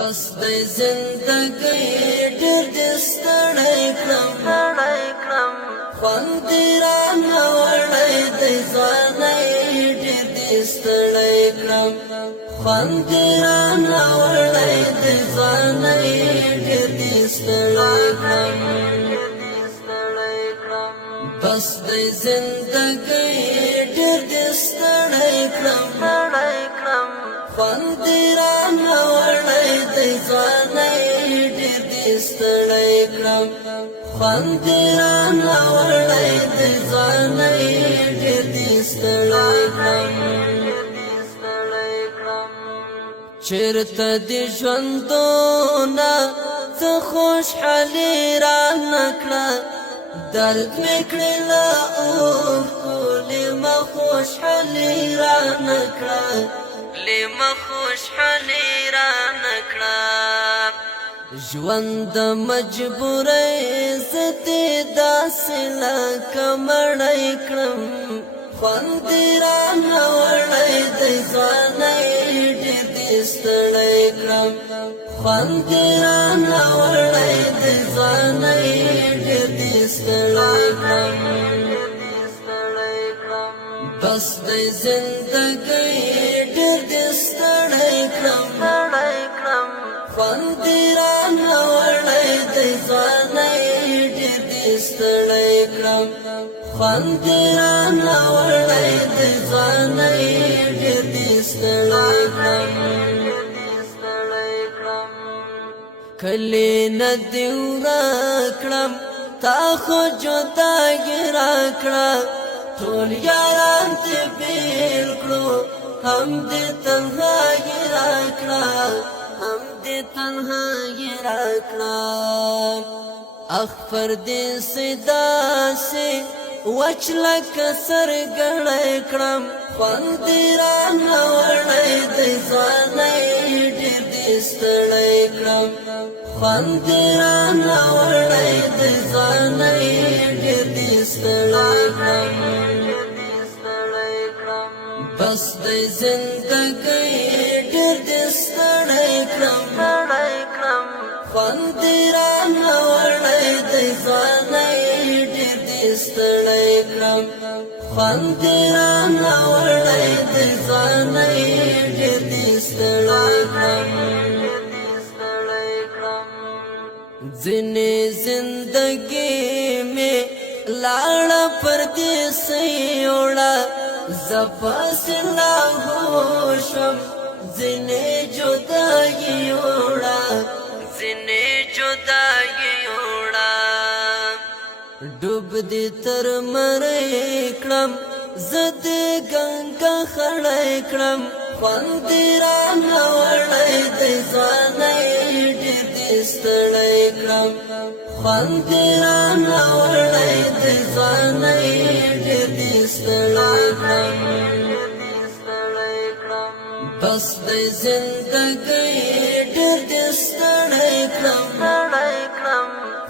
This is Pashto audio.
بس د زندګۍ ډېر دې ستړی کړم خوند دې رانه وړی د ځوانۍ ډېر دې ستړی کړم خوند دې رانه وړی د ځوانۍ ډېر دې ستړی کړم بس د زندګۍ ډېر دې ستړی کړم خوند دې رانه وړی د ځوانۍ ډېر دې ستړی کړم خوند دې رانه وړی د ځوانۍ ډېر دې ستړی کړم چېرته دې ژوندونه څه خوشحالي رانه کړه درد مې کړې له اوښکو لیمه خوشحالي رانه کړه لیمه خوشحالي رانه کړه ژوند د مجبورۍ زه دې داسې لکه مړی کړم خوند دې رانه وړی د ځوانۍ ډېر دې ستړی کړم خوند دې رانه وړی د ځوانۍ ډېر دې ستړی کړم بس د زندګۍ ډېر دې ستړی کړم خوند دې رانه وړی د ځوانۍ ډېر دې ستړی کړم خوند دې رانه وړی د ځوانۍ ډېر دې ستړی کړم کلي نه دې ورکړم تا خو جداګي راکړه ټول یاران دې بېل کړو هم دې تنهاګي راکړه هم دې تنهاګي راکړه اخ پردیسي داسې وچ لکه سرګړی کړم خوند دې رانه وړی د ځوانۍ ډېر دې ستړی کړم خوند دې رانه وړی د ځوانۍ ډېر دې ستړی کړم بس د زندګۍ ډېر دې ستړی کړم خوند دې رانه وړی د ځوانۍ ډېر دې ستړی کړم خوند دې رانه وړی د ځوانۍ ډېر دې ستړی کړم ځینې زندګي مې لاړه پردیسۍ وړه زه پسې لاهو شوم ځینې جداګي وړه ځینې جداګي وړه ډوب دې تر مړی کړم زه دې ګنګا خړی کړم خوند دې رانه وړی د ځوانۍ ډېر دې ستړی کړم خوند دې رانه وړی د ځوانۍ ډېر دې ستړی کړم بس د زندګۍ ډېر دې ستړی کړم